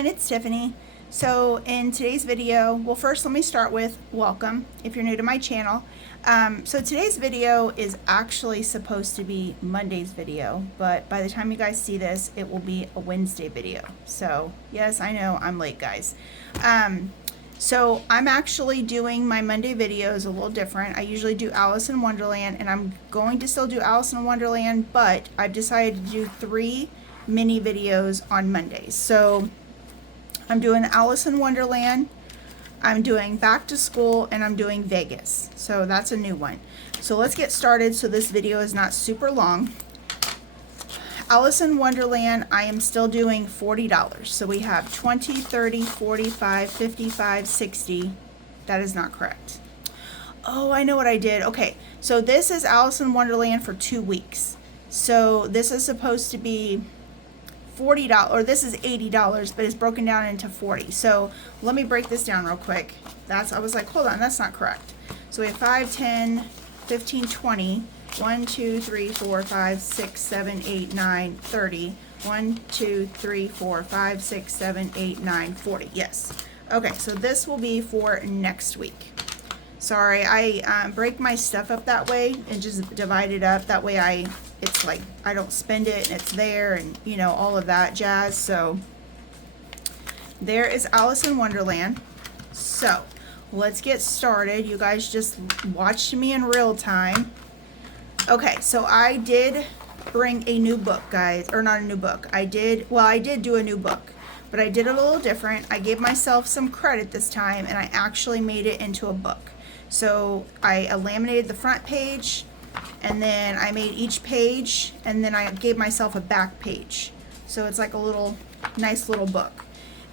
everyone, it's Tiffany. So in today's video, well first let me start with welcome if you're new to my channel. So today's video is actually supposed to be Monday's video, but by the time you guys see this, it will be a Wednesday video. So yes, I know I'm late, guys. So I'm actually doing my Monday videos a little different. I usually do Alice in Wonderland, and I'm going to still do Alice in Wonderland, but I've decided to do 3 mini videos on Mondays. So I'm doing Alice in Wonderland, I'm doing Back to School, and I'm doing Vegas. So that's a new one. So let's get started so this video is not super long. Alice in Wonderland, I am still doing $40. So we have 20, 30, 45, 55, 60. That is not correct. Oh, I know what I did. Okay, so this is Alice in Wonderland for 2 weeks. So this is supposed to be $40, or this is $80, but it's broken down into 40. So let me break this down real quick. I was like, hold on, that's not correct. So we have 5, 10, 15, 20. 1, 2, 3, 4, 5, 6, 7, 8, 9, 30. 1, 2, 3, 4, 5, 6, 7, 8, 9, 40. Yes. Okay, so this will be for next week. Sorry, I break my stuff up that way and just divide it up. That way it's like I don't spend it and it's there, and you know, all of that jazz. So there is Alice in Wonderland. So let's get started. You guys just watched me in real time. Okay, so I did bring a new book, guys, or not a new book. I did do a new book, but I did it a little different. I gave myself some credit this time, and I actually made it into a book. So I laminated the front page, and then I made each page, and then I gave myself a back page. So it's like a little, nice little book.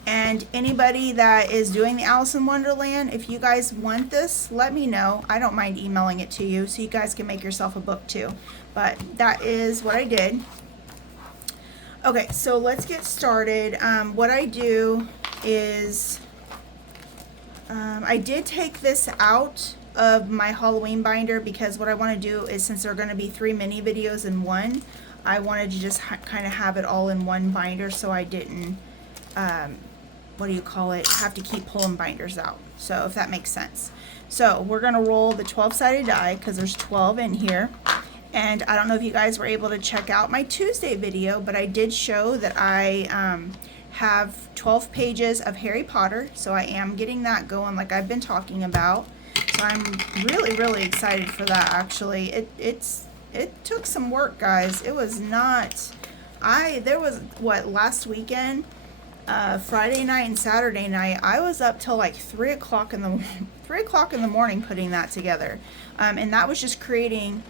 And anybody that is doing the Alice in Wonderland, if you guys want this, let me know. I don't mind emailing it to you, so you guys can make yourself a book too. But that is what I did. Okay, so let's get started. What I do is, I did take this out of my Halloween binder because what I want to do is, since there are going to be 3 mini videos in one, I wanted to just kind of have it all in one binder, so I didn't, have to keep pulling binders out. So if that makes sense. So we're going to roll the 12-sided die because there's 12 in here. And I don't know if you guys were able to check out my Tuesday video, but I did show that I have 12 pages of Harry Potter. So I am getting that going like I've been talking about. So I'm really, really excited for that, actually. It took some work, guys. It was not, last weekend, Friday night and Saturday night, I was up till like 3 o'clock in the morning putting that together. And that was just creating,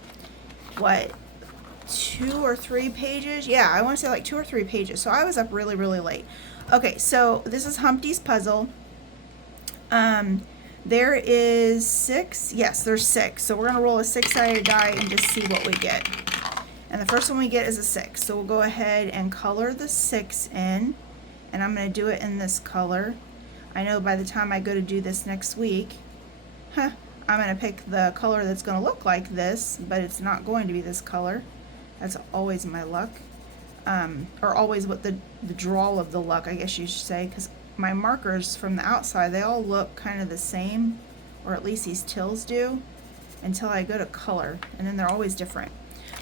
2 or 3 pages? Yeah, I want to say like 2 or 3 pages. So I was up really, really late. Okay, so this is Humpty's puzzle. There is 6. Yes, there's 6. So we're going to roll a 6-sided die and just see what we get. And the first one we get is a 6. So we'll go ahead and color the 6 in. And I'm going to do it in this color. I know by the time I go to do this next week, I'm going to pick the color that's going to look like this, but it's not going to be this color. That's always my luck. Or always what the drawl of the luck, I guess you should say, because my markers from the outside, they all look kind of the same, or at least these tills do, until I go to color, and then they're always different.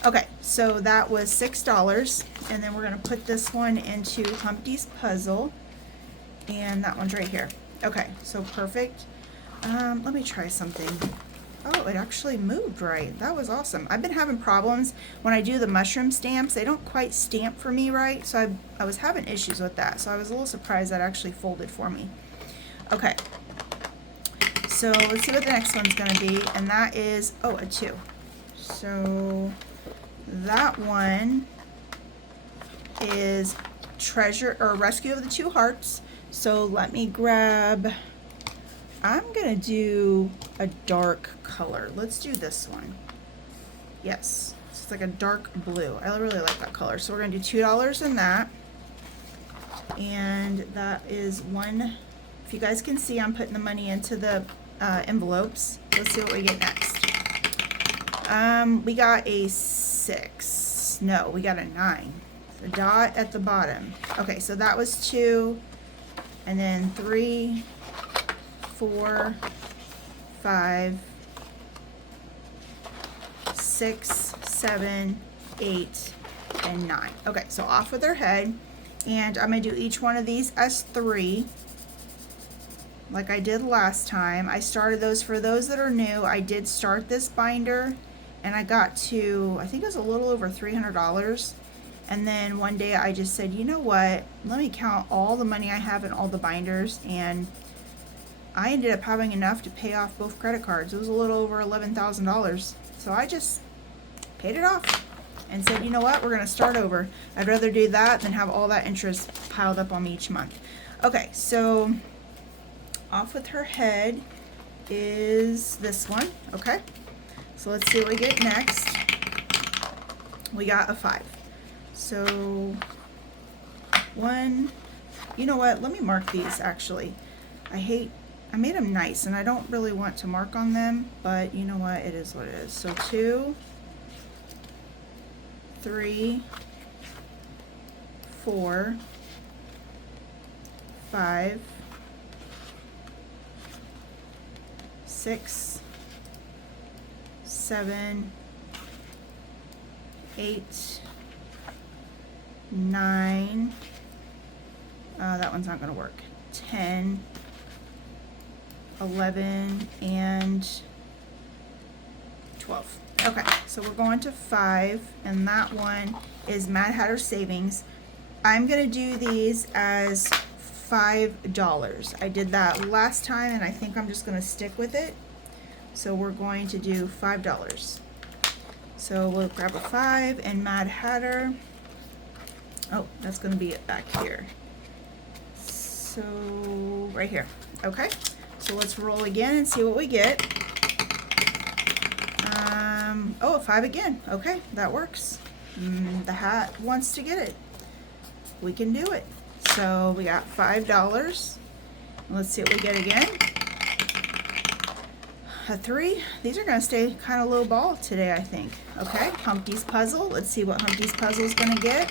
Okay, so that was $6, and then we're going to put this one into Humpty's puzzle, and that one's right here. Okay, so perfect. Let me try something. Oh, it actually moved right. That was awesome. I've been having problems when I do the mushroom stamps. They don't quite stamp for me right, so I was having issues with that, so I was a little surprised that actually folded for me. Okay, so let's see what the next one's going to be, and that is, a 2. So that one is Rescue of the 2 Hearts. So let me grab, I'm gonna do a dark color. Let's do this one. Yes, it's like a dark blue. I really like that color. So we're gonna do $2 in that. And that is one. If you guys can see, I'm putting the money into the envelopes. Let's see what we get next. We got a 6. No, we got a 9. The dot at the bottom. Okay, so that was 2. and then 3, 4, 5, 6, 7, 8, and 9. Okay, so off with her head, and I'm going to do each one of these as 3, like I did last time. I started those, for those that are new, I did start this binder, and I got to, I think it was a little over $300, and then one day I just said, you know what, let me count all the money I have in all the binders, and I ended up having enough to pay off both credit cards. It was a little over $11,000, so I just paid it off and said, you know what, we're going to start over. I'd rather do that than have all that interest piled up on me each month. Okay, so off with her head is this one. Okay, so let's see what we get next. We got a 5. So 1, you know what, let me mark these actually. I made them nice and I don't really want to mark on them, but you know what, it is what it is. So 2, 3, 4, 5, 6, 7, 8, 9, that one's not going to work, 10, 11, and 12. Okay, so we're going to 5, and that one is Mad Hatter Savings. I'm going to do these as $5. I did that last time, and I think I'm just going to stick with it. So we're going to do $5. So we'll grab a 5 and Mad Hatter. Oh, that's going to be it back here. So right here. Okay, so let's roll again and see what we get. Oh, 5 again. Okay, that works. The hat wants to get it. We can do it. So we got $5. Let's see what we get again. A 3. These are going to stay kind of low ball today, I think. Okay, Humpty's Puzzle. Let's see what Humpty's Puzzle is going to get.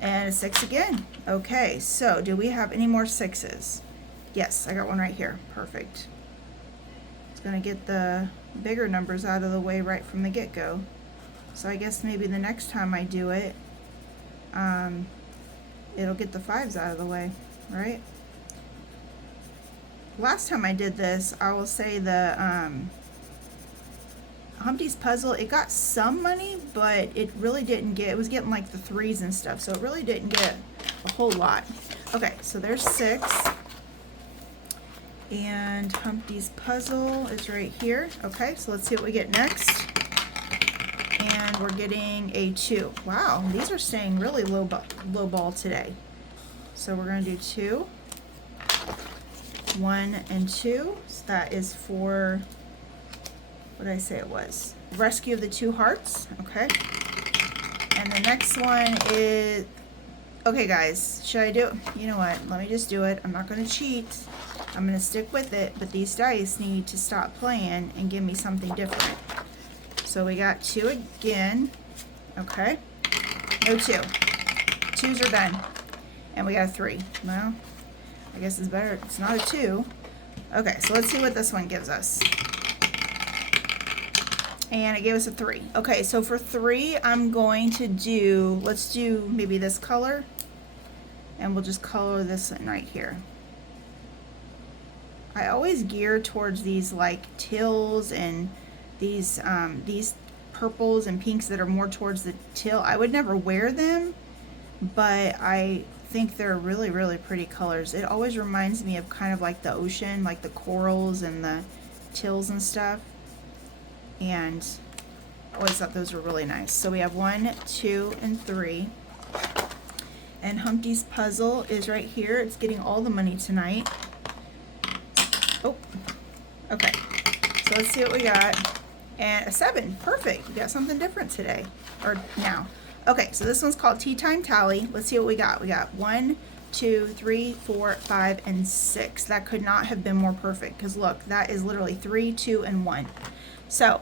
And a 6 again. Okay, so do we have any more 6s? Yes, I got one right here. Perfect. It's going to get the bigger numbers out of the way right from the get-go. So I guess maybe the next time I do it, it'll get the 5s out of the way, right? Last time I did this, I will say the Humpty's Puzzle, it got some money, but it really didn't get, it was getting like the 3s and stuff, so it really didn't get a whole lot. Okay, so there's 6. And Humpty's Puzzle is right here. Okay, so let's see what we get next. And we're getting a 2. Wow, these are staying really low ball today. So we're going to do 2. 1 and 2. So that is for, what did I say it was? Rescue of the 2 Hearts. Okay. And the next one is, okay guys, should I do it? You know what, let me just do it. I'm not going to cheat. I'm going to stick with it, but these dice need to stop playing and give me something different. So we got 2 again. Okay. No 2. 2s are done. And we got a 3. Well, I guess it's better. It's not a 2. Okay, so let's see what this one gives us. And it gave us a 3. Okay, so for 3, I'm going to do, let's do maybe this color. And we'll just color this in right here. I always gear towards these like teals and these purples and pinks that are more towards the teal. I would never wear them, but I think they're really, really pretty colors. It always reminds me of kind of like the ocean, like the corals and the teals and stuff. And I always thought those were really nice. So we have 1, 2, and 3. And Humpty's Puzzle is right here. It's getting all the money tonight. Oh, okay. So let's see what we got. And a 7. Perfect. We got something different today. Or now. Okay, so this one's called Tea Time Tally. Let's see what we got. We got 1, 2, 3, 4, 5, and 6. That could not have been more perfect because look, that is literally 3, 2, and 1. So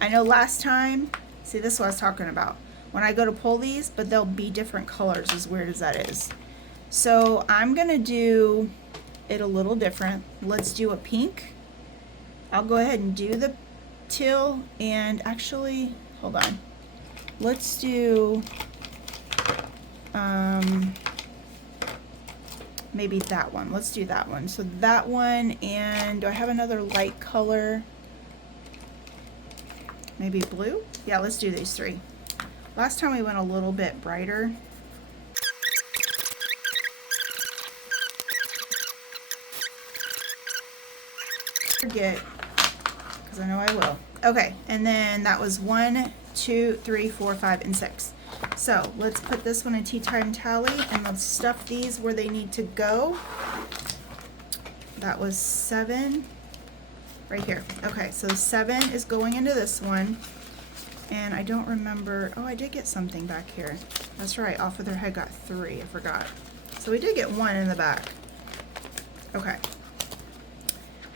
I know last time, see, this is what I was talking about. When I go to pull these, but they'll be different colors, as weird as that is. So I'm gonna do it a little different. Let's do a pink. I'll go ahead and do the teal, and actually, hold on. Let's do maybe that one. Let's do that one. So that one, and do I have another light color? Maybe blue? Yeah, let's do these three. Last time we went a little bit brighter. Forget, because I know I will. Okay, and then that was 1, 2, 3, 4, 5, and 6. So let's put this one in Tea Time Tally, and let's stuff these where they need to go. That was 7 right here. Okay, so 7 is going into this one, and I don't remember. Oh, I did get something back here. That's right, off of their head got 3. I forgot. So we did get 1 in the back. Okay.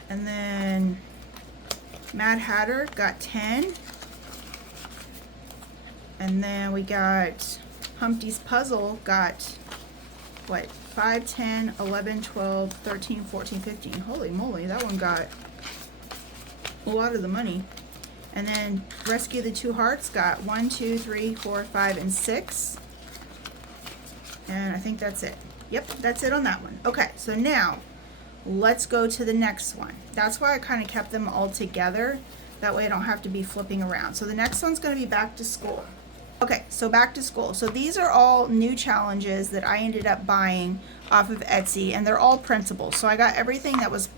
And then Mad Hatter got 10. And then we got Humpty's Puzzle got, what, 5, 10, 11, 12, 13, 14, 15. Holy moly, that one got a lot of the money. And then Rescue the Two Hearts got 1, 2, 3, 4, 5, and 6. And I think that's it. Yep, that's it on that one. Okay, so now let's go to the next one. That's why I kind of kept them all together. That way I don't have to be flipping around. So the next one's going to be Back to School. Okay, so Back to School. So these are all new challenges that I ended up buying off of Etsy, and they're all printable. So I got everything that was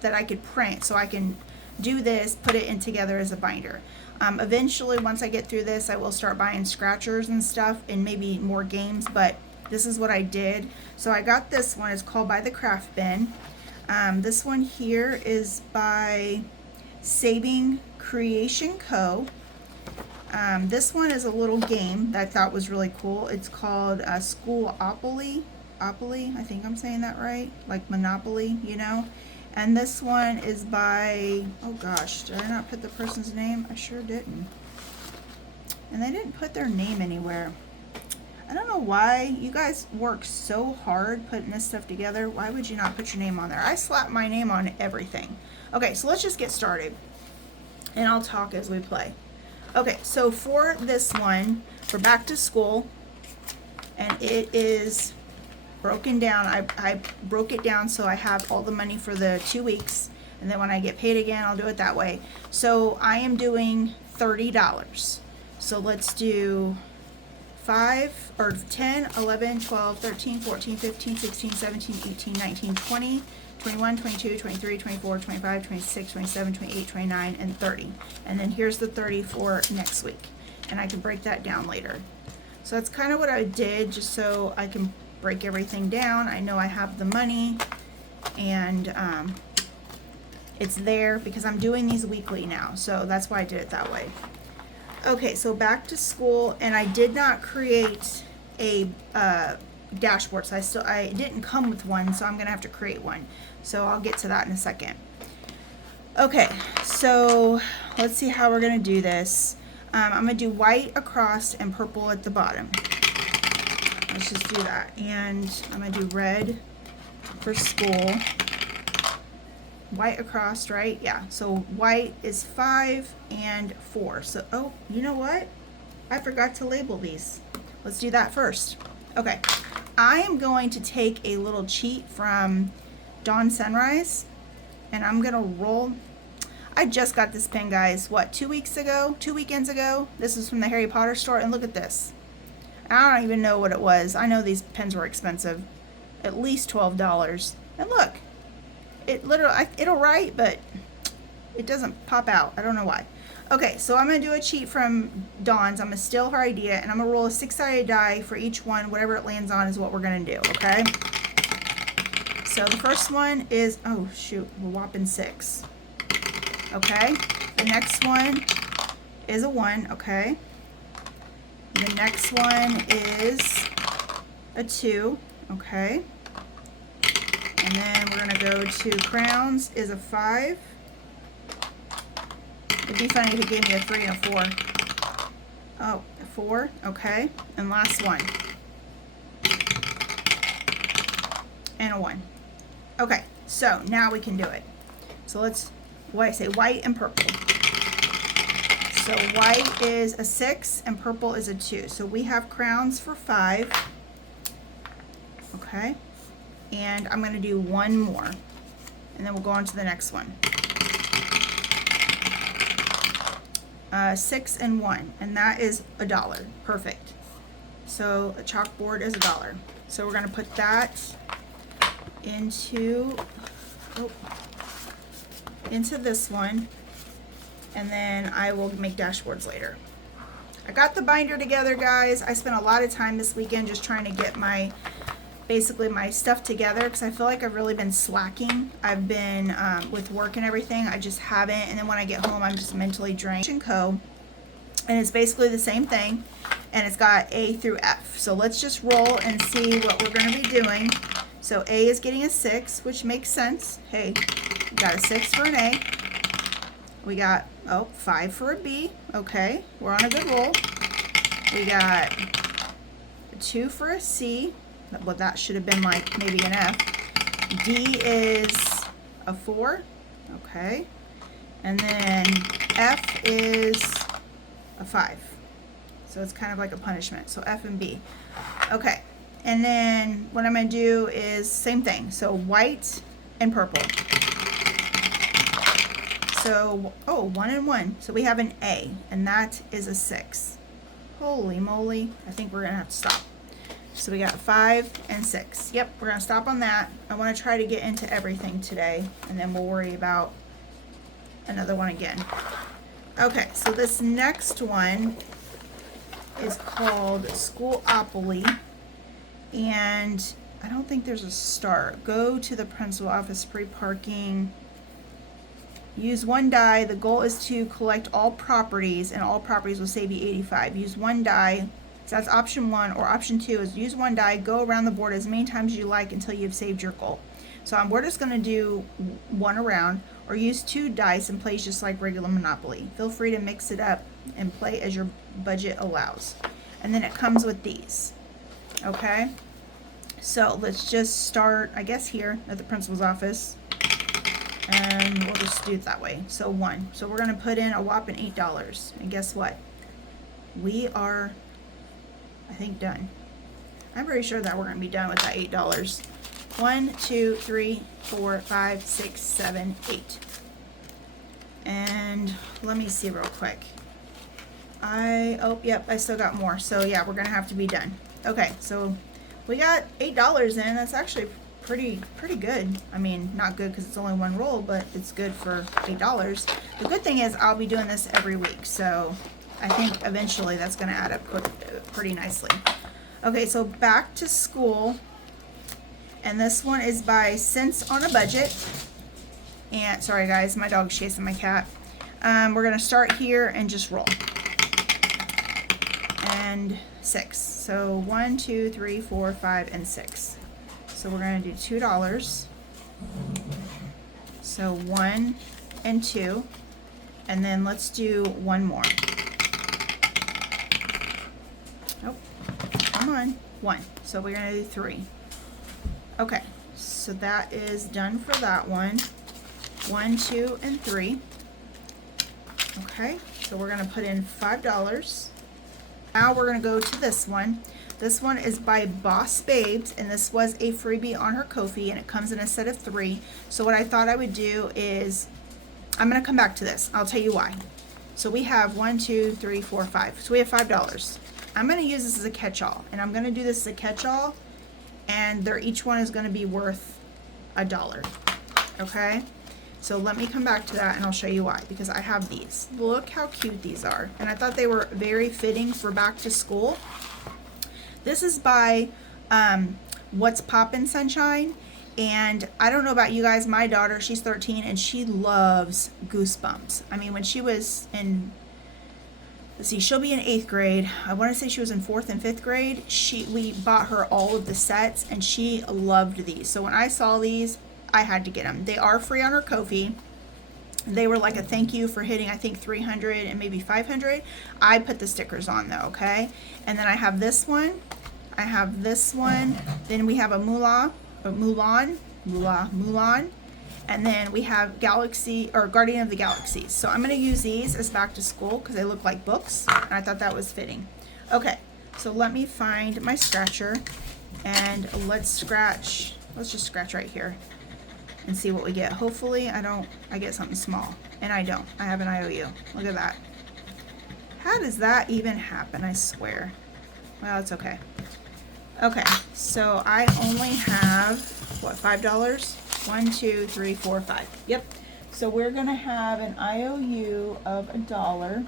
that I could print, so I can do this, put it in together as a binder. Eventually, once I get through this, I will start buying scratchers and stuff, and maybe more games, but this is what I did. So I got this one. It's called By the Craft Bin. This one here is by Saving Creation Co. This one is a little game that I thought was really cool. It's called Schoolopoly. I think I'm saying that right. Like Monopoly, you know. And this one is by, oh gosh, did I not put the person's name? I sure didn't. And they didn't put their name anywhere. I don't know why. You guys work so hard putting this stuff together. Why would you not put your name on there? I slap my name on everything. Okay, so let's just get started. And I'll talk as we play. Okay, so for this one, for Back to School, and it is broken down. I broke it down so I have all the money for the 2 weeks, and then when I get paid again, I'll do it that way. So I am doing $30. So let's do 5 or 10, 11, 12, 13, 14, 15, 16, 17, 18, 19, 20, 21, 22, 23, 24, 25, 26, 27, 28, 29, and 30. And then here's the 30 for next week. And I can break that down later. So that's kind of what I did, just so I can break everything down. I know I have the money, and it's there because I'm doing these weekly now. So that's why I did it that way. Okay, so Back to School, and I did not create a dashboard, so I didn't come with one, so I'm gonna have to create one. So I'll get to that in a second. Okay, so let's see how we're gonna do this. I'm gonna do white across and purple at the bottom. Let's just do that. And I'm gonna do red for school. White across, right? Yeah, so white is 5 and 4. So, oh, you know what? I forgot to label these. Let's do that first. Okay, I am going to take a little cheat from Dawn Sunrise, and I'm gonna roll. I just got this pen, guys, what, 2 weeks ago? 2 weekends ago? This is from the Harry Potter store, and look at this. I don't even know what it was. I know these pens were expensive. At least $12. And look. It literally, it'll write, but it doesn't pop out. I don't know why. Okay, so I'm going to do a cheat from Dawn's. I'm going to steal her idea, and I'm going to roll a 6-sided die for each one. Whatever it lands on is what we're going to do, okay? So the first one is, oh shoot, a whopping 6. Okay. The next one is a 1, okay. The next one is a 2, okay. And then we're going to go to crowns is a 5. It'd be funny if it gave me a 3 and a 4. Oh, a 4. Okay. And last one. and a 1. Okay, so now we can do it. So let's, what I say, white and purple. So white is a 6 and purple is a 2. So we have crowns for 5. Okay, and I'm going to do 1 more, and then we'll go on to the next one. 6 and 1, and that is $1. Perfect. So a chalkboard is $1. So we're going to put that into this one, and then I will make dashboards later. I got the binder together, guys. I spent a lot of time this weekend just trying to get basically my stuff together, because I feel like I've really been slacking. I've been with work and everything, I just haven't, and then when I get home I'm just mentally drained. And it's basically the same thing, and it's got A through F. So let's just roll and see what we're going to be doing. So A is getting a 6, which makes sense. Hey, we got a 6 for an A. We got 5 for a B. Okay, we're on a good roll. We got a 2 for a C. Well, that should have been like maybe an F. D is a 4. Okay, and then F is a 5. So it's kind of like a punishment. So F and B. Okay, and then what I'm going to do is same thing. So white and purple. So, 1 and 1. So we have an A, and that is a 6. Holy moly. I think we're going to have to stop. So we got 5 and 6. Yep, we're going to stop on that. I want to try to get into everything today, and then we'll worry about another one again. Okay, so this next one is called Schoolopoly, and I don't think there's a start. Go to the principal office, free parking. Use 1 die. The goal is to collect all properties, and all properties will save you 85. Use 1 die. So that's option 1, or option 2 is use 1 die, go around the board as many times as you like until you've saved your goal. So we're just going to do 1 around, or use 2 dice and play just like regular Monopoly. Feel free to mix it up and play as your budget allows. And then it comes with these. Okay? So let's just start, I guess, here at the principal's office. And we'll just do it that way. So 1. So we're going to put in a whopping $8. And guess what? We are, I think, done. I'm very sure that we're going to be done with that $8. 1, 2, 3, 4, 5, 6, 7, 8. And let me see real quick. Yep, I still got more. So yeah, we're going to have to be done. Okay, so we got $8 in. That's actually pretty good. I mean, not good because it's only 1 roll, but it's good for $8. The good thing is I'll be doing this every week, so I think eventually that's going to add up pretty nicely. Okay, so back to school, and this one is by Cents on a Budget. And sorry guys, my dog's chasing my cat. We're going to start here and just roll. And 6. So 1, 2, 3, 4, 5, and 6. So we're going to do $2. So 1 and 2. And then let's do 1 more. Nope. Come on. 1. So we're going to do 3. Okay. So that is done for that one. 1, 2, and 3. Okay. So we're going to put in $5. Now we're going to go to this one. This one is by Boss Babes, and this was a freebie on her Ko-fi, and it comes in a set of 3. So what I thought I would do is, I'm going to come back to this. I'll tell you why. So we have 1, 2, 3, 4, 5. So we have $5. I'm going to use this as a catch-all, and I'm going to do this as a catch-all, and each one is going to be worth $1. Okay? So let me come back to that, and I'll show you why, because I have these. Look how cute these are, and I thought they were very fitting for back to school. This is by What's Poppin' Sunshine, and I don't know about you guys, my daughter, she's 13, and she loves Goosebumps. I mean, when she was in, let's see, she'll be in 8th grade. I want to say she was in 4th and 5th grade. We bought her all of the sets, and she loved these. So when I saw these, I had to get them. They are free on her Ko-fi. They were like a thank you for hitting, I think, 300 and maybe 500. I put the stickers on though, okay? And then I have this one. I have this one. Then we have a moolah. Mulan. And then we have Galaxy, or Guardian of the Galaxies. So I'm going to use these as back to school because they look like books. And I thought that was fitting. Okay, so let me find my scratcher. And let's just scratch right here. And see what we get. Hopefully I get something small. And I don't. I have an IOU. Look at that. How does that even happen? I swear. Well, it's okay. Okay, so I only have, what, $5? 1, 2, 3, 4, 5. Yep. So we're going to have an IOU of $1.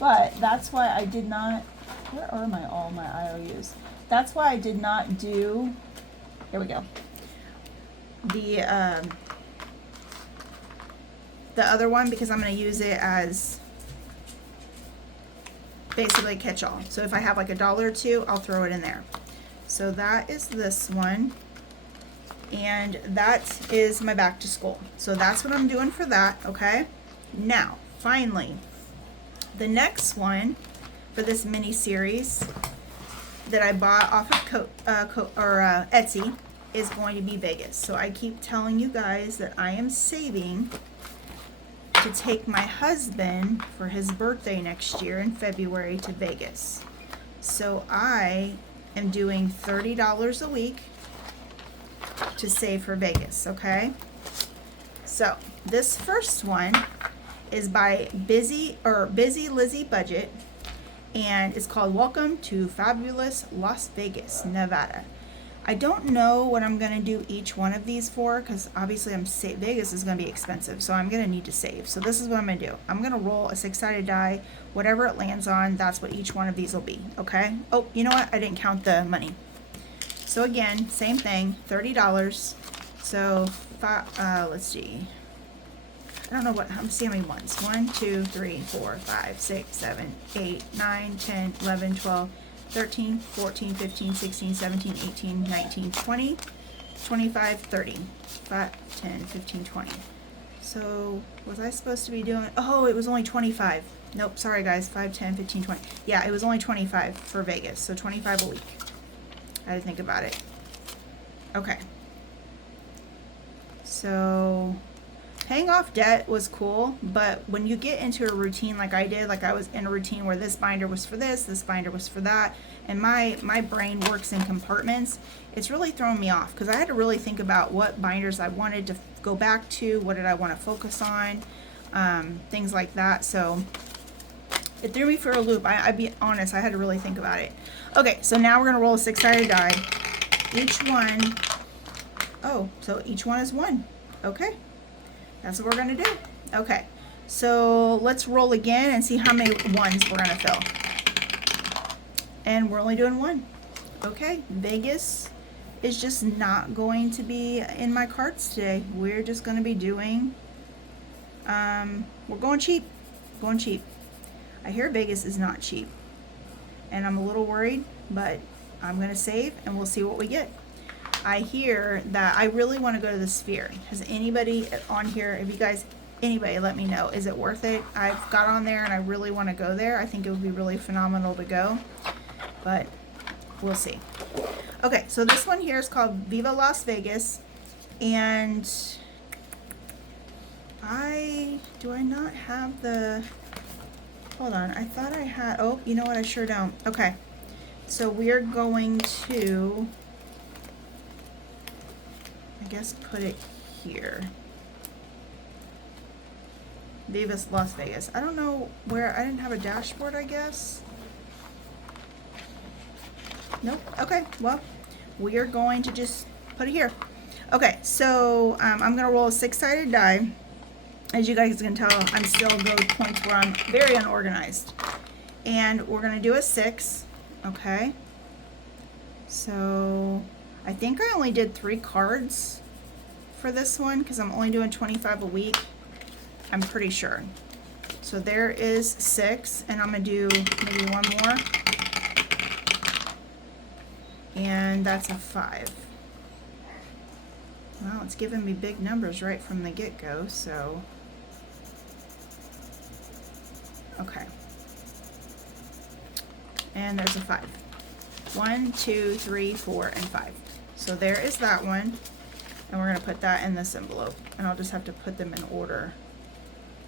But that's why I did not, where are all my IOUs? That's why I did not do, here we go. The other one, because I'm going to use it as basically a catch-all. So if I have like $1 or $2, I'll throw it in there. So that is this one. And that is my back to school. So that's what I'm doing for that, okay? Now, finally, the next one for this mini series that I bought off of Etsy is going to be Vegas. So I keep telling you guys that I am saving to take my husband for his birthday next year in February to Vegas. So I am doing $30 a week to save for Vegas, okay? So this first one is by Busy Lizzie Budget, and it's called Welcome to Fabulous Las Vegas, Nevada. I don't know what I'm gonna do each one of these for, because obviously Vegas is gonna be expensive, so I'm gonna need to save. So this is what I'm gonna do. I'm gonna roll a 6-sided die. Whatever it lands on, that's what each one of these will be, okay? Oh, you know what? I didn't count the money. So again, same thing, $30. So let's see. I don't know I'm seeing how many ones. 1, 2, 3, 4, 5, 6, 7, 8, 9, 10, 11, 12, 13, 14, 15, 16, 17, 18, 19, 20, 25, 30, 5, 10, 15, 20. So was I supposed to be doing, oh, it was only 25. Nope, sorry guys, 5, 10, 15, 20. Yeah, it was only 25 for Vegas, so 25 a week. I had to think about it. Okay. So paying off debt was cool, but when you get into a routine like I did, like I was in a routine where this binder was for this binder was for that, and my brain works in compartments, it's really thrown me off because I had to really think about what binders I wanted to go back to, what did I want to focus on, things like that. So it threw me for a loop. I'd be honest, I had to really think about it. Okay, so now we're going to roll a 6-sided die. Each one, oh, so each one is 1. Okay, that's what we're going to do. Okay, so let's roll again and see how many ones we're going to fill. And we're only doing 1. Okay, Vegas is just not going to be in my cards today. We're just going to be doing, we're going cheap. Going cheap. I hear Vegas is not cheap, and I'm a little worried, but I'm going to save, and we'll see what we get. I hear that I really want to go to the Sphere. Has anybody on here, if you guys, anybody, let me know. Is it worth it? I've got on there, and I really want to go there. I think it would be really phenomenal to go, but we'll see. Okay, so this one here is called Viva Las Vegas, and do I not have the... Hold on, I thought I had, oh, you know what, I sure don't. Okay, so we're going to, I guess, put it here. Viva Las Vegas. I don't know where, I didn't have a dashboard, I guess. Nope, okay, well, we are going to just put it here. Okay, so I'm going to roll a 6-sided die. As you guys can tell, I'm still at those points where I'm very unorganized. And we're going to do a 6, okay? So I think I only did 3 cards for this one because I'm only doing 25 a week. I'm pretty sure. So there is 6, and I'm going to do maybe 1 more. And that's a 5. Well, it's giving me big numbers right from the get-go, so... Okay. And there's a 5. 1, 2, 3, 4, and 5. So there is that one. And we're going to put that in this envelope. And I'll just have to put them in order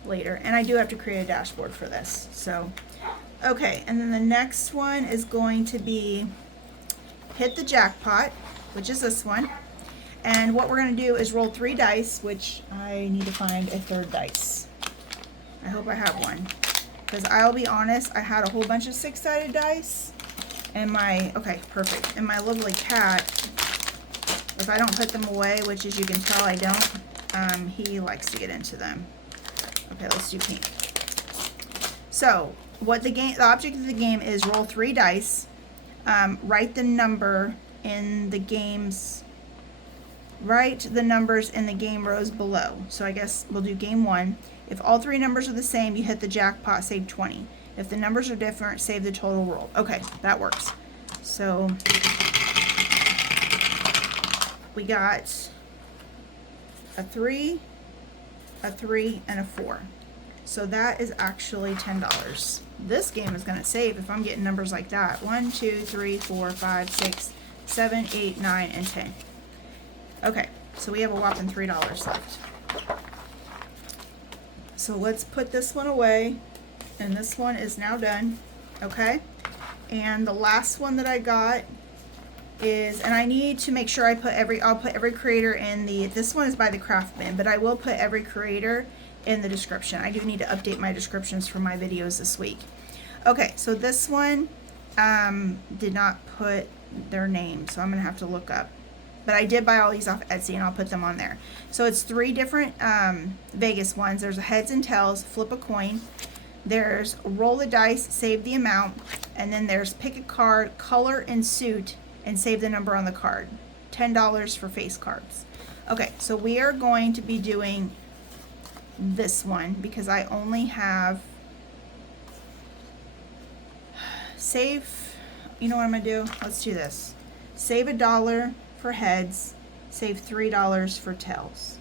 later. And I do have to create a dashboard for this. So, okay. And then the next one is going to be hit the jackpot, which is this one. And what we're going to do is roll 3 dice, which I need to find a 3rd dice. I hope I have one. Because I'll be honest, I had a whole bunch of 6-sided dice. And my, okay, perfect. And my lovely cat, if I don't put them away, which as you can tell I don't, he likes to get into them. Okay, let's do pink. So, what the object of the game is roll 3 dice, write the number in the game's, write the numbers in the game rows below. So I guess we'll do game 1. If all 3 numbers are the same, you hit the jackpot, save 20. If the numbers are different, save the total roll. Okay, that works. So we got a 3, a 3, and a 4. So that is actually $10. This game is going to save if I'm getting numbers like that. 1, 2, 3, 4, 5, 6, 7, 8, 9, and 10. Okay, so we have a whopping $3 left. So let's put this one away. And this one is now done. Okay? And the last one that I got is, and I need to make sure I'll put every creator in this one is by the craft bin, but I will put every creator in the description. I do need to update my descriptions for my videos this week. Okay, so this one did not put their name, so I'm gonna have to look up. But I did buy all these off Etsy, and I'll put them on there. So it's 3 different Vegas ones. There's a heads and tails, flip a coin. There's roll the dice, save the amount, and then there's pick a card, color and suit, and save the number on the card. $10 for face cards. Okay, so we are going to be doing this one because I only have save. You know what I'm gonna do? Let's do this. Save $1 for heads, save $3 for tails.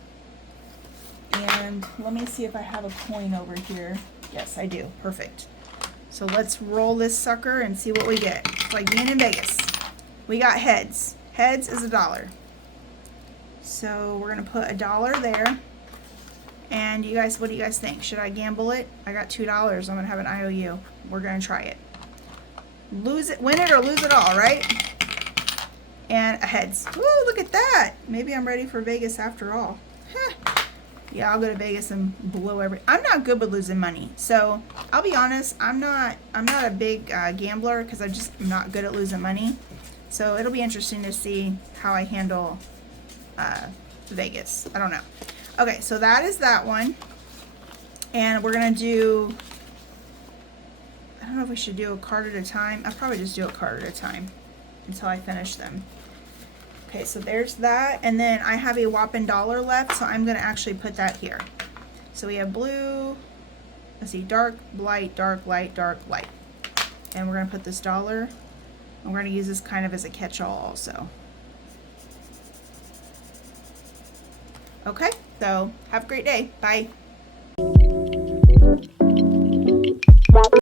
And let me see if I have a coin over here. Yes, I do. Perfect. So let's roll this sucker and see what we get. It's like being in Vegas. We got heads. Heads is $1. So we're going to put $1 there. And you guys, what do you guys think? Should I gamble it? I got $2. I'm going to have an IOU. We're going to try it. Lose it, win it or lose it all, right? And a heads. Woo, look at that. Maybe I'm ready for Vegas after all. Huh. Yeah, I'll go to Vegas and blow I'm not good with losing money. So I'll be honest, I'm not a big gambler because I'm just not good at losing money. So it'll be interesting to see how I handle Vegas. I don't know. Okay, so that is that one. And we're gonna do, I don't know if we should do a card at a time. I'll probably just do a card at a time until I finish them. Okay, so there's that, and then I have a whopping $1 left, so I'm going to actually put that here. So we have blue, let's see, dark, light, dark, light, dark, light. And we're going to put this $1, and we're going to use this kind of as a catch-all also. Okay, so have a great day. Bye.